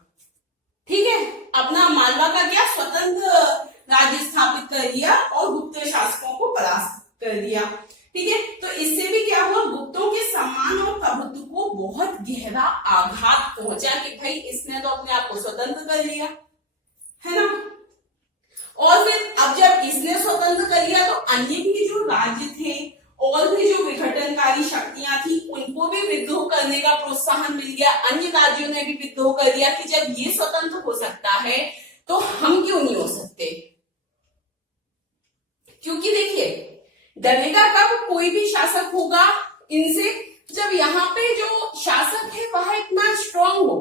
ठीक है। अपना मालवा का क्या स्वतंत्र राज्य स्थापित कर दिया और गुप्त शासकों को परास्त कर दिया, ठीक है। तो इससे भी क्या हुआ, गुप्तों के सम्मान और प्रभुत्व को बहुत गहरा आघात पहुंचा कि भाई इसने तो अपने आप को स्वतंत्र कर लिया, है ना। और फिर अब जब इसने स्वतंत्र कर लिया तो अन्य भी जो राज्य थे और भी जो विघटनकारी शक्तियां थी उनको भी विद्रोह करने का प्रोत्साहन मिल गया। अन्य राज्यों ने भी विद्रोह कर दिया कि जब ये स्वतंत्र हो सकता है तो हम क्यों नहीं हो सकते। क्योंकि देखिए डरेगा कब कोई भी शासक होगा इनसे, जब यहाँ पे जो शासक है वह इतना स्ट्रांग हो,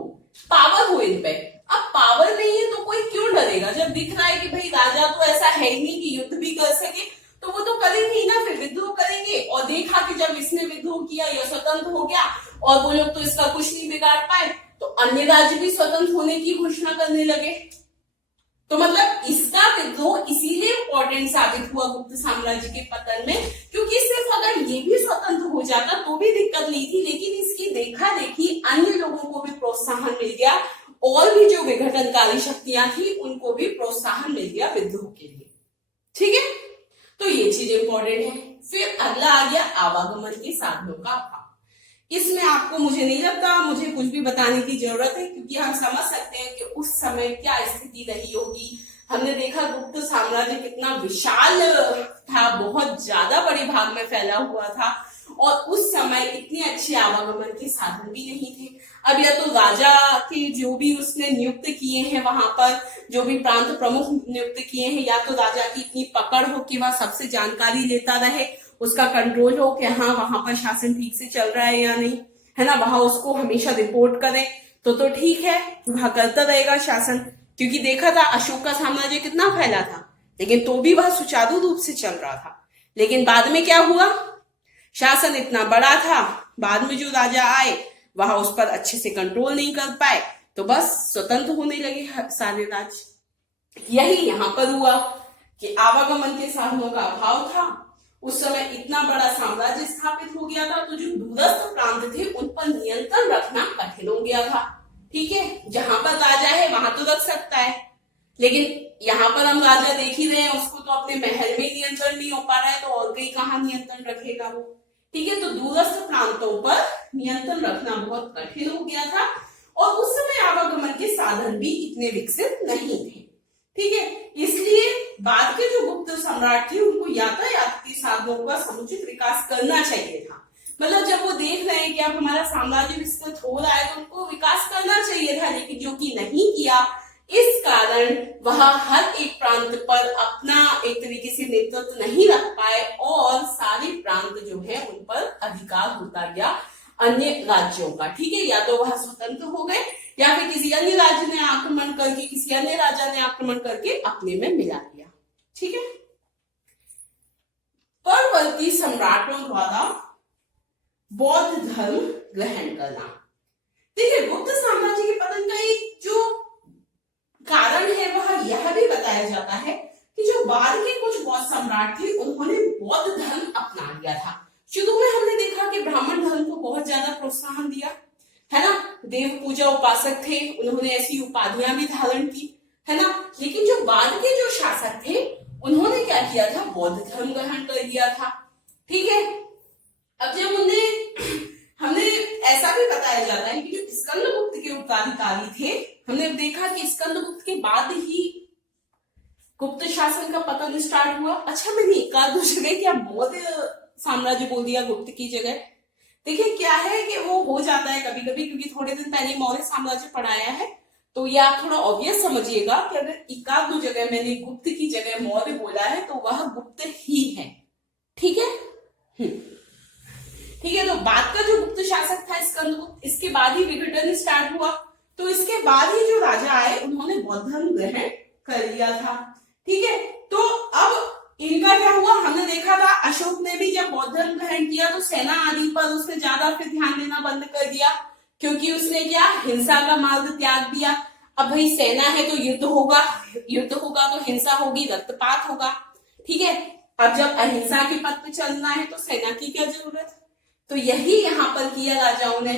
पावर हो इन पे। अब पावर नहीं है तो कोई क्यों डरेगा, जब दिख रहा है कि भाई राजा तो ऐसा है ही नहीं कि युद्ध भी कर सके, तो वो तो करेंगे ही ना, फिर विद्रोह करेंगे। और देखा कि जब इसने विद्रोह किया यह स्वतंत्र हो गया और वो लोग तो इसका कुछ नहीं बिगाड़ पाए, तो अन्य राज्य भी स्वतंत्र होने की घोषणा करने लगे। तो मतलब इसका विद्रोह इसीलिए इंपॉर्टेंट साबित हुआ गुप्त साम्राज्य के पतन में, क्योंकि सिर्फ अगर ये भी स्वतंत्र हो जाता तो भी दिक्कत नहीं थी, लेकिन इसकी देखा देखी अन्य लोगों को भी प्रोत्साहन मिल गया और भी जो विघटनकारी शक्तियां थी उनको भी प्रोत्साहन मिल गया विद्रोह के लिए, ठीक है। तो ये चीज इंपॉर्टेंट है। फिर अगला आ गया आवागमन के साधनों का अभाव। इसमें आपको मुझे नहीं लगता मुझे कुछ भी बताने की जरूरत है, क्योंकि हम समझ सकते हैं कि उस समय क्या स्थिति रही होगी। हमने देखा गुप्त साम्राज्य कितना विशाल था, बहुत ज्यादा बड़े भाग में फैला हुआ था और उस समय इतने अच्छे आवागमन के साधन भी नहीं थे। अब या तो राजा के जो भी उसने नियुक्त किए हैं वहां पर जो भी प्रांत प्रमुख नियुक्त किए हैं, या तो राजा की इतनी पकड़ हो कि वह सबसे जानकारी लेता रहे, उसका कंट्रोल हो कि हाँ वहां पर शासन ठीक से चल रहा है या नहीं, है ना, वहां उसको हमेशा रिपोर्ट करे तो ठीक है, वह करता रहेगा शासन। क्योंकि देखा था अशोक का साम्राज्य कितना फैला था, लेकिन तो भी वह सुचारू रूप से चल रहा था। लेकिन बाद में क्या हुआ, शासन इतना बड़ा था, बाद में जो राजा आए वह उस पर अच्छे से कंट्रोल नहीं कर पाए, तो बस स्वतंत्र होने लगे सारे राज्य। यही यहाँ पर हुआ कि आवागमन के साधनों का अभाव था। उस समय इतना बड़ा साम्राज्य स्थापित हो गया था, तो जो दूरस्थ प्रांत थे उन पर नियंत्रण रखना कठिन हो गया था, ठीक है। जहां पर राजा है वहां तो रख सकता है, लेकिन यहाँ पर हम राजा देख ही रहे हैं, उसको तो अपने महल में नियंत्रण नहीं हो पा रहा है, तो और कहीं कहाँ नियंत्रण रखेगा वो, ठीक है। तो दूरस्थ प्रांतों पर नियंत्रण रखना बहुत कठिन हो गया था और उस समय आवागमन के साधन भी इतने विकसित नहीं थे, ठीक है। इसलिए बाद के जो गुप्त सम्राट थे उनको यातायात के साधनों का समुचित विकास करना चाहिए था। मतलब जब वो देख रहे हैं कि अब हमारा साम्राज्य विस्तृत हो रहा है तो उनको विकास करना चाहिए था, लेकिन जो कि नहीं किया, इस कारण वह हर एक प्रांत पर अपना एक तरीके से नेतृत्व नहीं रख पाए और सारे प्रांत जो है उन पर अधिकार होता गया अन्य राज्यों का। ठीक है, या तो वह स्वतंत्र हो गए या फिर किसी अन्य राज्य ने आक्रमण करके, किसी अन्य राजा ने आक्रमण करके अपने में मिला लिया। ठीक है, परवर्ती सम्राटों द्वारा बौद्ध धर्म ग्रहण करना। देखिए, गुप्त साम्राज्य के पतन का एक जो कारण है वह यह भी बताया जाता है कि जो बाद के कुछ बौद्ध सम्राट थे उन्होंने बौद्ध धर्म अपना लिया था। शुरू में हमने देखा कि ब्राह्मण धर्म को बहुत ज्यादा प्रोत्साहन दिया, है ना, देव पूजा उपासक थे, उन्होंने ऐसी उपाधियां भी धारण की, है ना, लेकिन जो बाद के जो शासक थे उन्होंने क्या किया था, बौद्ध धर्म ग्रहण कर लिया था। ठीक है, अब जब हमने ऐसा भी बताया जाता है कि जो स्कंदगुप्त के उत्तराधिकारी थे, हमने देखा कि स्कंदगुप्त के बाद ही गुप्त शासन का पतन स्टार्ट हुआ। अच्छा, मैंने एक आध दो जगह क्या बौद्ध साम्राज्य बोल दिया गुप्त की जगह। देखिए क्या है कि वो हो जाता है कभी कभी, क्योंकि थोड़े दिन पहले मौर्य साम्राज्य पढ़ाया है, तो ये आप थोड़ा ऑब्वियस समझिएगा कि अगर एक आध दो जगह मैंने गुप्त की जगह मौर्य बोला है तो वह गुप्त ही है। ठीक है, ठीक है, तो बाद का जो गुप्त शासक था स्कंदगुप्त, इसके बाद ही विघटन स्टार्ट हुआ। तो इसके बाद ही जो राजा आए उन्होंने बौद्ध धर्म ग्रहण कर लिया था। ठीक है, तो अब इनका क्या हुआ, हमने देखा था अशोक ने भी जब बौद्ध धर्म ग्रहण किया तो सेना आदि पर उसने ज्यादा फिर ध्यान देना बंद कर दिया, क्योंकि उसने क्या हिंसा का मार्ग त्याग दिया। अब भाई सेना है तो युद्ध होगा, युद्ध होगा तो हिंसा होगी, रक्तपात होगा। ठीक है, अब जब अहिंसा के पथ पे चलना है तो सेना की क्या जरूरत। तो यही यहाँ पर किया राजाओं ने,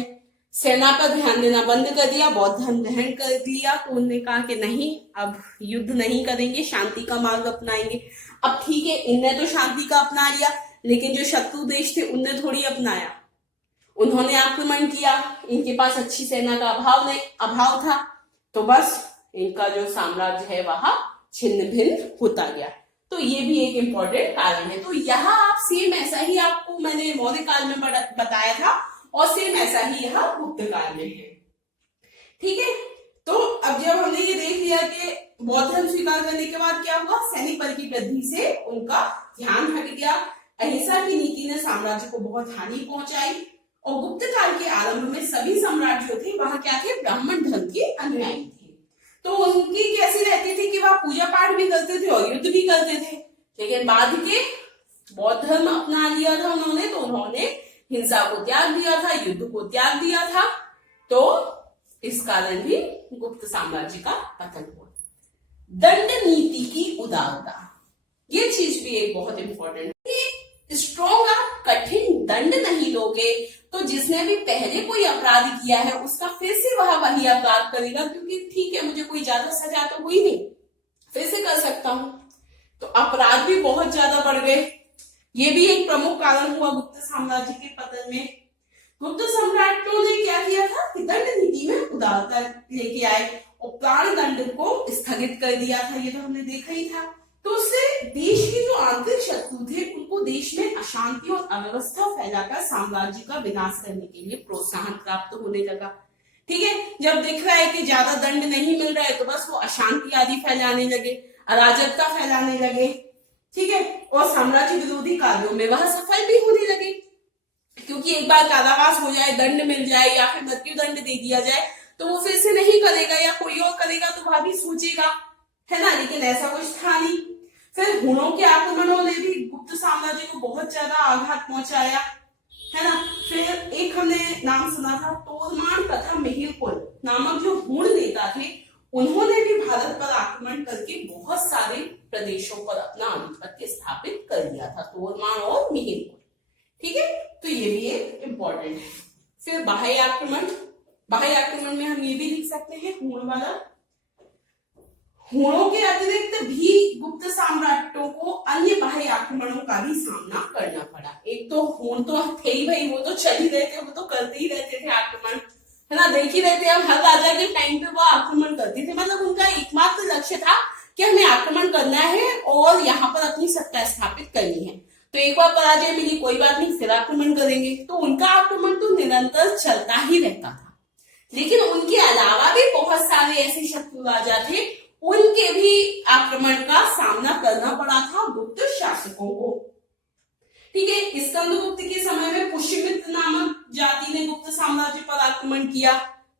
सेना पर ध्यान देना बंद कर दिया, बौद्ध धर्म ग्रहण कर दिया। तो उन्होंने कहा कि नहीं, अब युद्ध नहीं करेंगे, शांति का मार्ग अपनाएंगे। अब ठीक है, इनने तो शांति का अपना लिया, लेकिन जो शत्रु देश थे उनने थोड़ी अपनाया, उन्होंने आक्रमण किया, इनके पास अच्छी सेना का अभाव था, तो बस इनका जो साम्राज्य है वह छिन्न भिन्न होता गया। तो ये भी एक इंपॉर्टेंट कारण है। तो यहाँ आप सेम ऐसा ही आपको मैंने मौर्य काल में बताया था और सेम ऐसा ही यहाँ गुप्त काल में है। ठीक है, तो अब जब हमने ये देख लिया कि बौद्ध धर्म स्वीकार करने के बाद क्या हुआ, सैनिक बल की वृद्धि से उनका ध्यान हट गया, अहिंसा की नीति ने साम्राज्य को बहुत हानि पहुंचाई और गुप्त काल के आरंभ में सभी सम्राट जो थे वह क्या थे, ब्राह्मण धर्म के अनुयायी थे। तो उनकी कैसी रहती थी कि वह पूजा पाठ भी करते थे और युद्ध भी करते थे, लेकिन बाद के बौद्ध धर्म अपना लिया था उन्होंने, तो उन्होंने हिंसा को त्याग दिया था, युद्ध को त्याग दिया था। तो इस कारण भी गुप्त साम्राज्य का पतन हुआ। दंड नीति की उदारता, ये चीज भी एक बहुत इंपॉर्टेंट है। स्ट्रॉन्ग आप कठिन दंड नहीं दोगे तो जिसने भी पहले कोई अपराध किया है उसका फिर से वह वही अपराध करेगा, क्योंकि ठीक है मुझे कोई ज्यादा सजा तो हुई नहीं, फिर से कर सकता हूं। तो अपराध भी बहुत ज्यादा बढ़ गए, ये भी एक प्रमुख कारण हुआ गुप्त साम्राज्य के पतन में। गुप्त सम्राटों ने क्या किया था कि दंड नीति में उदारता लेके आए और प्राण दंड को स्थगित कर दिया था, ये तो हमने देखा ही था। तो उससे देश के जो आंतरिक शत्रु थे उनको देश में अशांति और अव्यवस्था फैलाकर साम्राज्य का विनाश करने के लिए प्रोत्साहन प्राप्त होने लगा। ठीक है, जब दिख रहा है कि ज्यादा दंड नहीं मिल रहा है तो बस वो अशांति आदि फैलाने लगे, अराजकता फैलाने लगे। ठीक है, और साम्राज्य विरोधी कार्यों में वह सफल भी होने लगे, क्योंकि एक बार कारावास हो जाए, दंड मिल जाए या फिर मृत्यु दंड दे दिया जाए तो वो फिर से नहीं करेगा या कोई और करेगा तो वह भी सोचेगा, है ना, लेकिन ऐसा कुछ था नहीं। फिर हुनों के आक्रमणों ने भी गुप्त साम्राज्य को बहुत ज्यादा आघात पहुंचाया, है ना। फिर एक हमने नाम सुना था तोरमान तथा मिहिरपुर नामक जो हुण नेता थे, उन्होंने भी भारत पर आक्रमण करके बहुत सारे प्रदेशों पर अपना आधिपत्य स्थापित कर दिया था, तोरमान और मिहिरपुर। ठीक है, तो ये भी एक इम्पोर्टेंट है। फिर बाह्य आक्रमण, बाह्य आक्रमण में हम ये भी लिख सकते हैं हुण वाला। हुणों के अतिरिक्त भी गुप्त सम्राटों को अन्य बाह्य आक्रमणों का भी सामना करना पड़ा। एक तो हुण तो थे ही भाई, वो तो चल ही रहे थे, वो तो करते ही रहते थे आक्रमण, है ना, देख ही रहते हैं हर राजा के टाइम पे वो आक्रमण करते थे। मतलब उनका एकमात्र लक्ष्य था कि हमें आक्रमण करना है और यहाँ पर अपनी सत्ता स्थापित करनी है। तो एक बार पराजय मिली कोई बात नहीं, फिर आक्रमण करेंगे। तो उनका आक्रमण तो निरंतर चलता ही रहता था। लेकिन उनके अलावा भी बहुत सारे ऐसे शत्रु राजा थे, उनके भी आक्रमण का सामना करना पड़ा था गुप्त शासकों को। ठीक है, स्कंदगुप्त के समय में पुष्यमित्र नामक जाति ने गुप्त साम्राज्य पर आक्रमण किया,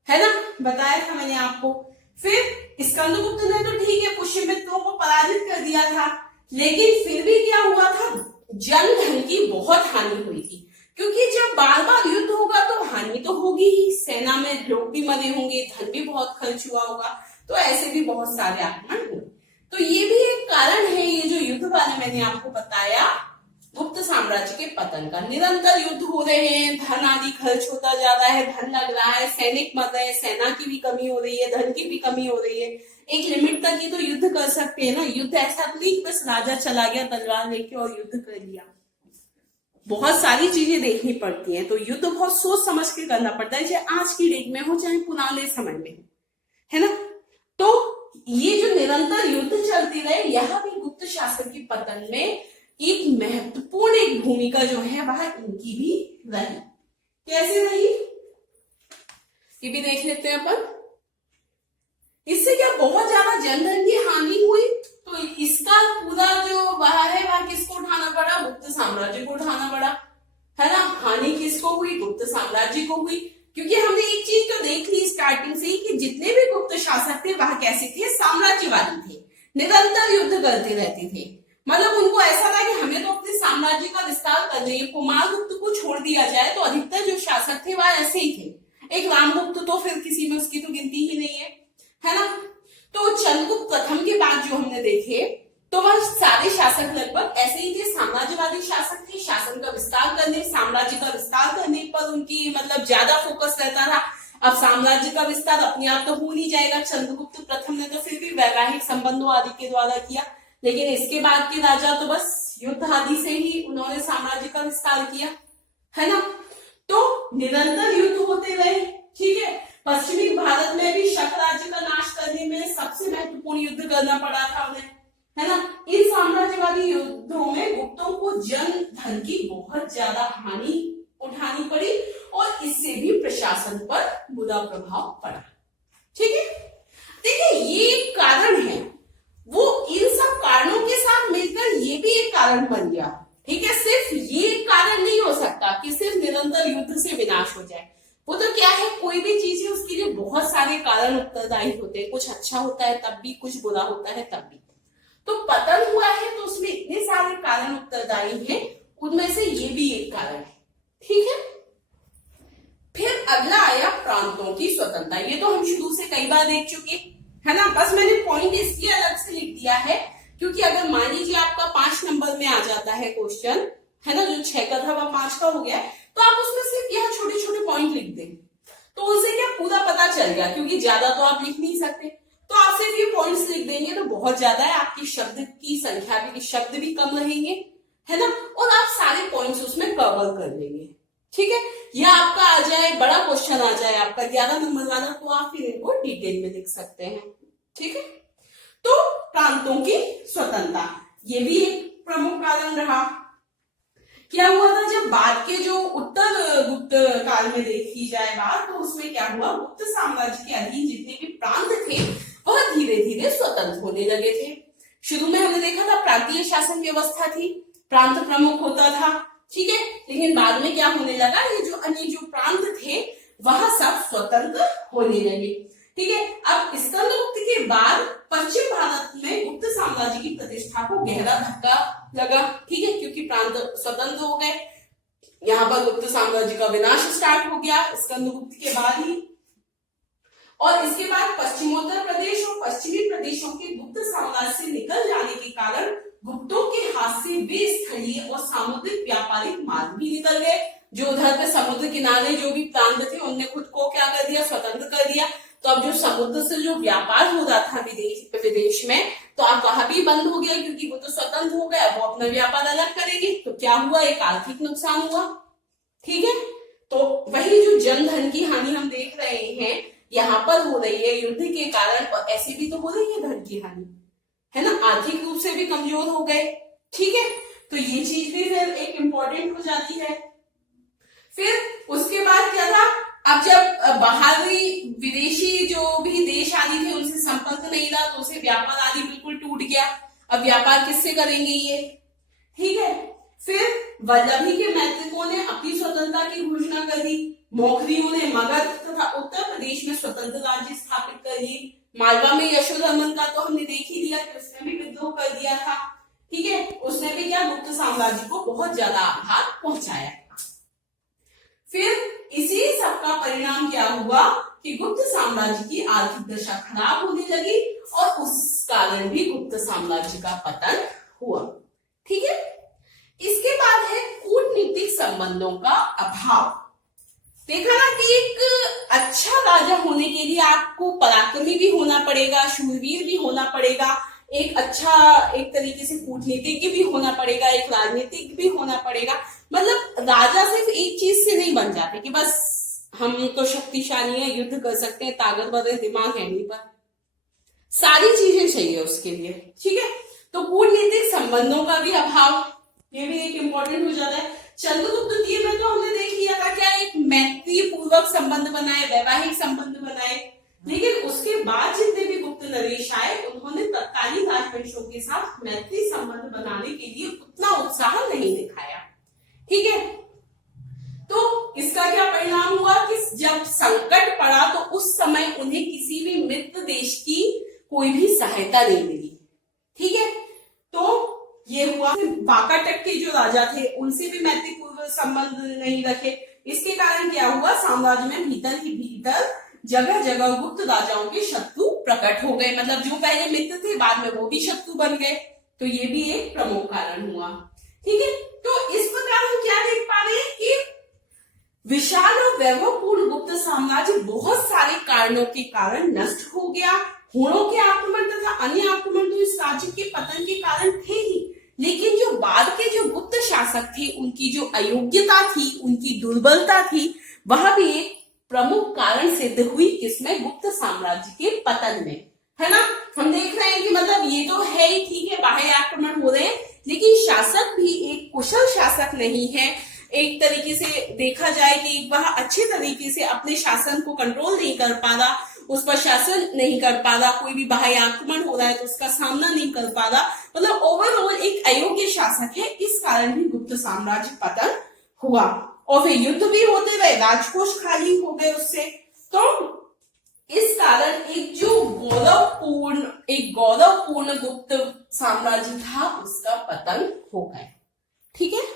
है ना, बताया था मैंने आपको। फिर स्कंदगुप्त ने तो ठीक है पुष्यमित्रों को पराजित कर दिया था, लेकिन फिर भी क्या हुआ था, जन धन की बहुत हानि हुई थी, क्योंकि जब बार बार युद्ध होगा तो हानि तो होगी ही, सेना में लोग भी मरे होंगे, धन भी बहुत खर्च हुआ होगा, तो ऐसे भी बहुत सारे आक्रमण हुए। तो ये भी एक कारण है, ये जो युद्ध वाले मैंने आपको बताया गुप्त साम्राज्य के पतन का। निरंतर युद्ध हो रहे हैं, धन आदि खर्च होता जा रहा है, धन लग रहा है, सैनिक मर रहे हैं, सेना की भी कमी हो रही है, धन की भी कमी हो रही है। एक लिमिट तक ही तो युद्ध कर सकते हैं ना, युद्ध ऐसा नहीं बस राजा चला गया तलवार लेके और युद्ध कर लिया, बहुत सारी चीजें देखनी पड़ती हैं। तो युद्ध बहुत सोच समझ के करना पड़ता है, चाहे आज की डेट में हो चाहे पुराने समय में, है ना। तो ये जो निरंतर युद्ध चलती रहे, यह भी गुप्त शासन के पतन में एक महत्वपूर्ण एक भूमिका जो है वह इनकी भी रही। कैसे रही ये भी देख लेते हैं अपन। इससे क्या बहुत ज्यादा जनधन की हानि हुई, तो इसका पूरा जो वह है वह किसको उठाना पड़ा, गुप्त साम्राज्य को उठाना पड़ा, है ना। हानि किसको हुई, गुप्त साम्राज्य को हुई, क्योंकि हमने एक चीज तो देख ली स्टार्टिंग से ही कि जितने भी गुप्त शासक थे वह कैसे थे, साम्राज्यवादी थे, निरंतर युद्ध करते रहते थे। मतलब उनको ऐसा था कि हमें तो अपने साम्राज्य का विस्तार करना है, कुमारगुप्त को छोड़ दिया जाए तो अधिकतर जो शासक थे वह ऐसे ही थे। एक रामगुप्त तो फिर किसी में उसकी तो गिनती ही नहीं है ना। तो चंद्रगुप्त प्रथम के बाद जो हमने देखे तो वह सारे शासक लगभग ऐसे ही थे, साम्राज्यवादी शासक थे, शासन का विस्तार करने, साम्राज्य का विस्तार करने पर उनकी मतलब ज्यादा फोकस रहता था। अब साम्राज्य का विस्तार अपने आप तो हो नहीं जाएगा, चंद्रगुप्त प्रथम ने तो फिर भी वैवाहिक संबंधों आदि के द्वारा किया, लेकिन इसके बाद के राजा तो बस युद्ध आदि से ही उन्होंने साम्राज्य का विस्तार किया, है ना। तो निरंतर युद्ध होते रहे, ठीक है। पश्चिमी भारत में भी शक राज्य का नाश करने में सबसे महत्वपूर्ण युद्ध करना पड़ा था उन्हें, है ना। इन साम्राज्यवादी युद्धों में गुप्तों को जन धन की बहुत ज्यादा हानि उठानी पड़ी और इससे भी प्रशासन पर बुरा प्रभाव पड़ा, ठीक है। देखिए ये एक कारण है, वो इन सब कारणों के साथ मिलकर ये भी एक कारण बन गया, ठीक है। सिर्फ ये कारण नहीं हो सकता कि सिर्फ निरंतर युद्ध से विनाश हो जाए। वो तो क्या है, कोई भी चीज है उसके लिए बहुत सारे कारण उत्तरदायी होते हैं, कुछ अच्छा होता है तब भी, कुछ बुरा होता है तब भी। तो पतन हुआ है तो उसमें इतने सारे कारण उत्तरदायी हैं, उनमें से ये भी एक कारण है, ठीक है। फिर अगला आया प्रांतों की स्वतंत्रता। ये तो हम शुरू से कई बार देख चुके, है ना। बस मैंने पॉइंट इसलिए अलग से लिख दिया है क्योंकि अगर मान लीजिए आपका 5 नंबर में आ जाता है क्वेश्चन, है ना, जो 6 का था वह 5 का हो गया, तो आप उसमें सिर्फ यह छोटे छोटे पॉइंट लिख दें तो उनसे क्या पूरा पता चल गया, क्योंकि ज्यादा तो आप लिख नहीं सकते। तो आप सिर्फ ये पॉइंट्स लिख देंगे तो बहुत ज्यादा है, आपकी शब्द की संख्या भी, शब्द भी कम रहेंगे, है ना, और आप सारे पॉइंट्स उसमें कवर कर लेंगे, ठीक है। या आपका आ जाए बड़ा क्वेश्चन आ जाए आपका 11 नंबर वाला, तो आप फिर इनको डिटेल में लिख सकते हैं, ठीक है। तो प्रांतों की स्वतंत्रता ये भी एक प्रमुख कारण रहा। क्या हुआ था, जब बाद के जो उत्तर गुप्त काल में देखी जाए बात, तो उसमें क्या हुआ, गुप्त साम्राज्य के अधीन जितने भी प्रांत थे वह धीरे धीरे स्वतंत्र होने लगे थे। शुरू में हमने देखा था प्रांतीय शासन व्यवस्था थी, प्रांत प्रमुख होता था, ठीक है। लेकिन बाद में क्या होने लगा, ये जो अन्य जो प्रांत थे वह सब स्वतंत्र होने लगे, ठीक है। अब स्कंदगुप्त के बाद पश्चिम भारत में गुप्त साम्राज्य की प्रतिष्ठा को गहरा धक्का लगा, ठीक है, क्योंकि प्रांत स्वतंत्र हो गए, यहाँ पर गुप्त साम्राज्य का विनाश स्टार्ट हो गया स्कंदगुप्त के बाद ही। और इसके बाद पश्चिमोत्तर प्रदेश और पश्चिमी प्रदेशों के गुप्त साम्राज्य से निकल जाने के कारण गुप्तों के हाथ से वे स्थलीय और सामुद्रिक व्यापारिक मार्ग भी निकल गए। जो उधर पे समुद्र किनारे जो भी प्रांत थे उनने खुद को क्या कर दिया, स्वतंत्र कर दिया। तो अब जो समुद्र से जो व्यापार हो रहा था विदेश में, तो अब वहां भी बंद हो गया, क्योंकि वो तो स्वतंत्र हो गया, वो अपना व्यापार अलग करेंगे। तो क्या हुआ, एक आर्थिक नुकसान हुआ, ठीक है। तो वही जो जन धन की हानि हम देख रहे हैं यहाँ पर हो रही है युद्ध के कारण, और ऐसी भी तो हो रही है धन की हानि, है ना, आर्थिक रूप से भी कमजोर हो गए, ठीक है। तो ये चीज भी फिर एक इम्पोर्टेंट हो जाती है। फिर उसके बाद क्या था, अब जब बाहरी विदेशी जो भी देश आदि थे उनसे संपर्क नहीं रहा तो उसे व्यापार आदि बिल्कुल टूट गया। अब व्यापार किससे करेंगे ये, ठीक है। फिर वल्लभी के मैत्रिकों ने अपनी स्वतंत्रता की घोषणा कर दी। मौखरियों ने मगध तथा उत्तर प्रदेश में स्वतंत्र राज्य स्थापित कर लिए। मालवा में यशोधर्मन का तो हमने देख ही लिया कि उसने भी विद्रोह कर दिया था, ठीक है। उसने भी क्या, गुप्त साम्राज्य को बहुत ज्यादा आघात पहुंचाया। फिर इसी सबका परिणाम क्या हुआ कि गुप्त साम्राज्य की आर्थिक दशा खराब होने लगी और उस कारण भी गुप्त साम्राज्य का पतन हुआ, ठीक है। इसके बाद है कूटनीतिक संबंधों का अभाव। देखा ना कि एक अच्छा राजा होने के लिए आपको पराक्रमी भी होना पड़ेगा, शूरवीर भी होना पड़ेगा, एक अच्छा एक तरीके से कूटनीतिज्ञ भी होना पड़ेगा, एक राजनीतिक भी होना पड़ेगा। मतलब राजा सिर्फ एक चीज से नहीं बन जाते कि बस हम तो शक्तिशाली हैं, युद्ध कर सकते हैं, ताकतवर है, दिमाग है नहीं, पर सारी चीजें चाहिए उसके लिए, ठीक है। तो कूटनीतिक संबंधों का भी अभाव, ये भी एक इंपॉर्टेंट हो जाता है। चंद्रगुप्त द्वितीय में तो हमने देख लिया था क्या, एक मैत्री पूर्वक संबंध बनाए, वैवाहिक संबंध बनाए, लेकिन उसके बाद जितने भी गुप्त नरेश आए उन्होंने तत्कालीन राजवंशों के साथ मैत्री संबंध बनाने के लिए उतना उत्साह नहीं दिखाया, ठीक है। तो इसका क्या परिणाम हुआ कि जब संकट पड़ा तो उस समय उन्हें किसी भी मित्र देश की कोई भी सहायता नहीं मिली, ठीक है। तो ये हुआ। वाकाटक के जो राजा थे उनसे भी मैत्रीपूर्ण संबंध नहीं रखे। इसके कारण क्या हुआ, साम्राज्य में भीतर ही भीतर जगह जगह गुप्त राजाओं के शत्रु प्रकट हो गए। मतलब जो पहले मित्र थे बाद में वो भी शत्रु बन गए। तो ये भी एक प्रमुख कारण हुआ, ठीक है। तो इस प्रकार हम क्या देख पा रहे हैं कि विशाल और वैभवपूर्ण गुप्त साम्राज्य बहुत सारे कारणों के कारण नष्ट हो गया। हुणों के आक्रमण तथा अन्य आक्रमण तो इस राज्य के पतन के कारण थे ही, लेकिन जो बाद के जो गुप्त शासक थे उनकी जो अयोग्यता थी, उनकी दुर्बलता थी, वह भी एक प्रमुख कारण सिद्ध हुई किसमें, गुप्त साम्राज्य के पतन में, है ना। हम देख रहे हैं कि मतलब ये तो है ही, ठीक है, बाह्य आक्रमण हो रहे हैं, लेकिन शासक भी एक कुशल शासक नहीं है। एक तरीके से देखा जाए कि वह अच्छे तरीके से अपने शासन को कंट्रोल नहीं कर पा रहा, उस पर शासन नहीं कर पा रहा, कोई भी बाह्य आक्रमण हो रहा है तो उसका सामना नहीं कर पा रहा, मतलब ओवरऑल एक अयोग्य शासक है। इस कारण भी गुप्त साम्राज्य पतन हुआ और फिर युद्ध भी होते रहे, राजकोष खाली हो गए उससे। तो इस कारण एक गौरवपूर्ण गुप्त साम्राज्य था उसका पतन हो गया, ठीक है।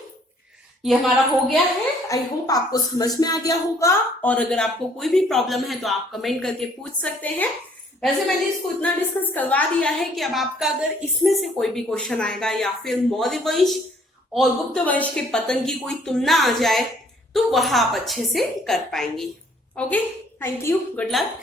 ये हमारा हो गया है। आई होप आपको समझ में आ गया होगा, और अगर आपको कोई भी प्रॉब्लम है तो आप कमेंट करके पूछ सकते हैं। वैसे मैंने इसको इतना डिस्कस करवा दिया है कि अब आपका अगर इसमें से कोई भी क्वेश्चन आएगा या फिर मौर्य वंश और गुप्त वंश के पतन की कोई तुलना आ जाए तो वह आप अच्छे से कर पाएंगे। Okay, thank you, good luck.